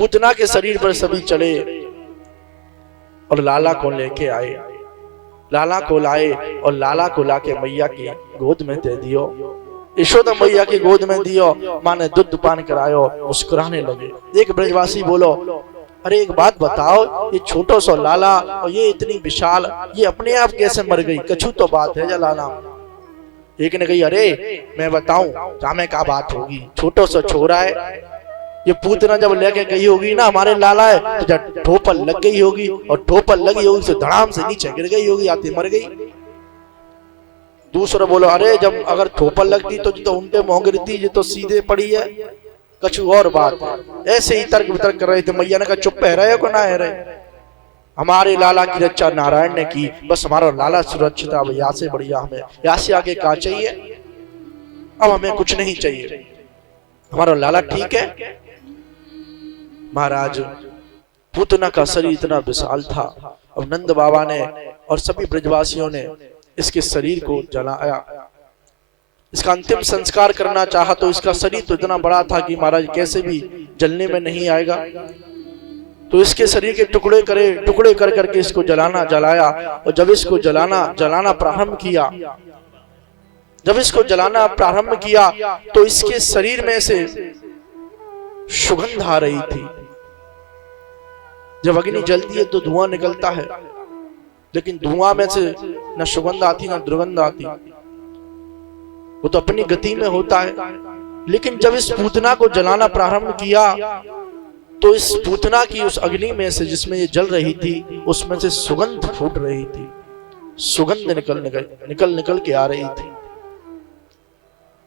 पूतना के शरीर पर सभी चढ़े और लाला को लेके आए। लाला को लाए और लाला को लाके मैया की गोद में दे दियो। यशोदा मैया की गोद में दियो। माँ ने दूध पान करायो, मुस्कुराने लगे। एक ब्रजवासी बोलो, अरे एक बात बताओ, ये छोटो सो लाला और ये इतनी विशाल, ये अपने आप कैसे मर गई? कछु तो बात है लाला। एक ने कही, अरे मैं बताऊं जामे क्या बात होगी, छोटो सा छोरा है, ये पूतना जब लेके गई होगी ना हमारे लाला है, तो जब ठोपल लग गई होगी और ठोपल लगी होगी तो धड़ाम से नीचे गिर गई होगी, आती मर गई। दूसरा बोलो, अरे जब अगर ठोपल लगती तो उनके मुंह गिरती, ये तो सीधे पड़ी है, कछु और बात है। ऐसे ही तर्क वितर्क कर रहे थे। मैया ने कहा, चुप है रहे हो ना है रहे, हमारे लाला की रक्षा नारायण ने की, बस हमारा लाला सुरक्षित। अब यहाँ से बढ़िया हमें यहाँ से आगे क्या चाहिए? अब हमें कुछ नहीं चाहिए, हमारा लाला ठीक है। महाराज पूतना का शरीर इतना विशाल था। अब नंद बाबा ने और सभी ब्रजवासियों ने इसके शरीर को जलाया। इसका अंतिम संस्कार करना चाहा तो इसका शरीर तो इतना बड़ा था कि महाराज कैसे भी जलने में नहीं आएगा। तो इसके शरीर के टुकड़े कर करके इसको जलाया। और जब इसको जलाना प्रारंभ किया, जब इसको जलाना प्रारंभ किया तो इसके शरीर में से सुगंध आ रही थी। जब अग्नि जलती है तो धुआं निकलता है, लेकिन धुआं में से न सुगंध आती न दुर्गंध आती, वो तो अपनी गति में होता है। लेकिन जब इस पूतना को जलाना प्रारंभ किया तो इस पूतना की उस अग्नि में से जिसमें ये जल रही थी, उसमें से सुगंध फूट रही थी, सुगंध निकल के आ रही थी।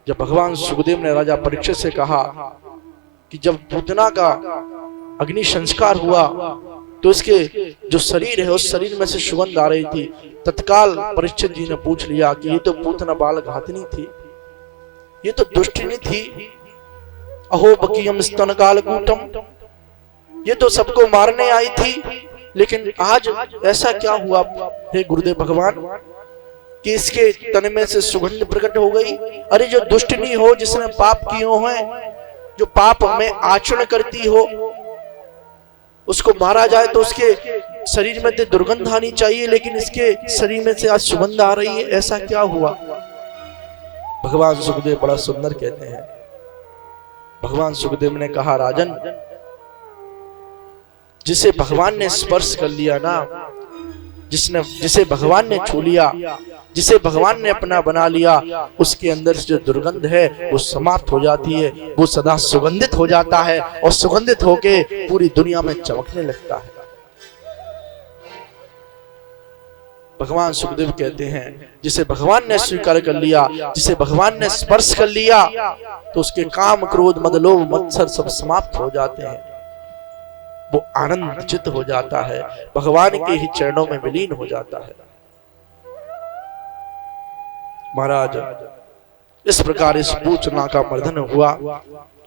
जब भगवान सुखदेव ने राजा परीक्षित से कहा कि जब पूतना का अग्नि संस्कार हुआ तो इसके जो शरीर है उस शरीर में से सुगंध आ रही थी, तत्काल परीक्षित जी ने पूछ लिया कि ये तो पूतना बाल घातनी थी, ये तो दुष्टिनी थी। अहो बकीयम स्तन कालकूटम, ये तो सबको मारने आई थी, लेकिन आज ऐसा क्या हुआ हे गुरुदेव भगवान कि इसके तन में से सुगंध प्रकट हो गई? अरे जो दुष्टिनी हो, जिसने पाप किए हैं, जो पाप में आचरण करती हो, उसको मारा जाए तो उसके शरीर में तो दुर्गंध आनी चाहिए, लेकिन इसके शरीर में से आज सुगंध आ रही है, ऐसा क्या हुआ? भगवान सुखदेव बड़ा सुंदर कहते हैं। भगवान सुखदेव ने कहा, राजन, जिसे भगवान ने स्पर्श कर लिया ना, जिसे भगवान ने छू लिया, जिसे भगवान ने अपना बना लिया, उसके अंदर से जो दुर्गंध है वो समाप्त हो जाती है, वो सदा सुगंधित हो जाता है और सुगंधित होके पूरी दुनिया में चमकने लगता है। भगवान सुखदेव कहते हैं, जिसे भगवान ने स्वीकार कर लिया, जिसे भगवान ने स्पर्श कर लिया, तो उसके काम क्रोध मद लोभ मत्सर सब समाप्त हो जाते हैं, वो आनंदित हो जाता है, भगवान के ही चरणों में विलीन हो जाता है। महाराज इस प्रकार इस पूतना का मर्दन हुआ।